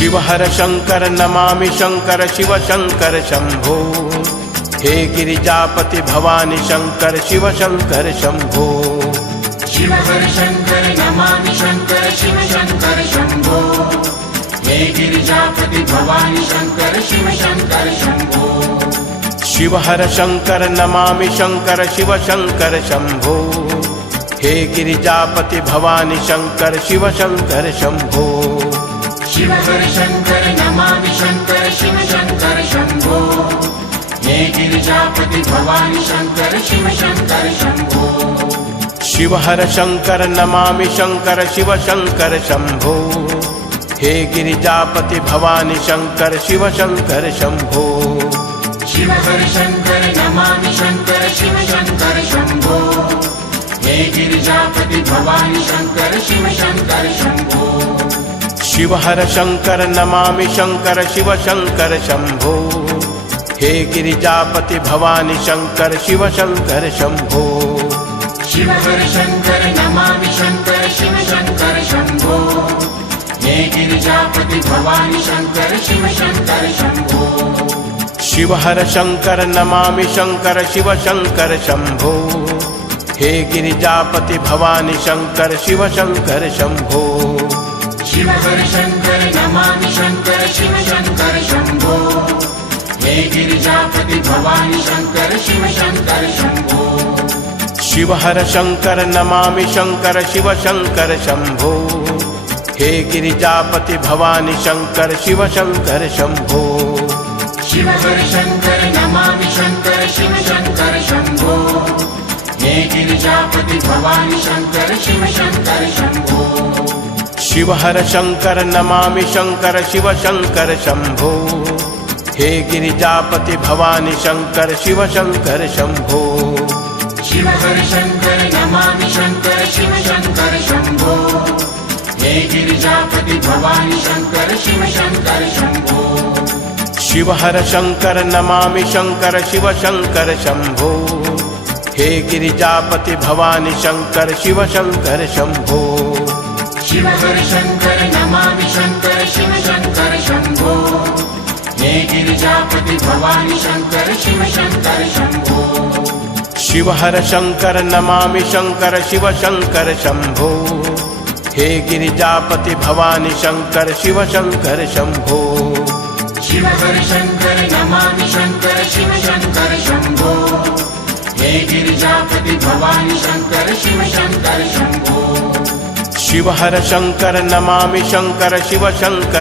शिव हर शंकर नमामि शंकर शिव शंकर शंभो। हे गिरिजापति भवानी शंकर शिव शंकर शंभो। शिव हर शंकर नमामि शंकर शिव शंकर शंभो। हे गिरिजापति भवानी शंकर शिव शंकर शंभो। शिव हर शंकर नमामि शंकर शिव शंकर शंभो। हे गिरिजापति भवानी शंकर शिव शंकर शंभो। शिव हर शंकर नमामि शंकर शिव शंकर शंभो। हे गिरिजापति भवानी शंकर शिव शंकर शंभो। शिव हर शंकर नमामि शंकर शिव शंकर शंभो। हे गिरिजापति भवानी शंकर शिव शंकर शंभो। शिव हर शंकर नमामि शंकर शिव शंकर शंभो। हे गिरिजापति भवानी शंकर शिव शंकर शंभो। शिव हर शंकर नमामि शंकर शिव शंकर शंभो। हे गिरिजापति भवानी शंकर शिव शंकर शंभो। शिव हर शंकर नमामि शंकर शिव शंकर शंभो। हे गिरिजापति भवानी शंकर शिव शंकर शंभो। शिव हर शंकर नमामि शंकर शिव शंकर शंभो। हे गिरिजापति भवानी शंकर शिव शंकर शंभो। शिव हर शंकर नमामि शंकर शिव शंकर शंभो। हे गिरिजापति भवानी शंकर शिव शंकर शंभो। शिव हर शंकर नमामि शंकर शिव शंकर शंभो। हे गिरिजापति भवानी शंकर शिव शंकर शंभो। शिव हर शंकर नमामि शंकर शिव शंकर शंभो। हे गिरिजापति भवानी शंकर शिव शंकर शंभो। शिव हर शंकर नमामि शंकर शिव शंकर शंभो। हे गिरिजापति भवानी शंकर शिव शंकर शंभो। शिव हर शंकर नमामि शंकर शिव शंकर शंभो। हे गिरिजापति भवानी शंकर शिव शंकर शंभो। शिव हर शंकर नमामि शंकर शिव शंकर शंभो। हे गिरिजापति भवानी शंकर शिव शंकर शंभो। शिव हर शंकर नमामि शंकर शिव शंकर शंभो। हे गिरिजापति भवानी शंकर शिव शंकर शंभो। शिव हर शंकर नमामि शंकर शिव शंकर शंभो। हे गिरिजापति भवानी शंकर शिव शंकर शंभो। शिव हर शंकर नमामि शंकर शिव शंकर शंभो। हे गिरिजापति भवानी शंकर शिव शंकर शंभो। शिव हर शंकर नमामि शंकर शिव शंकर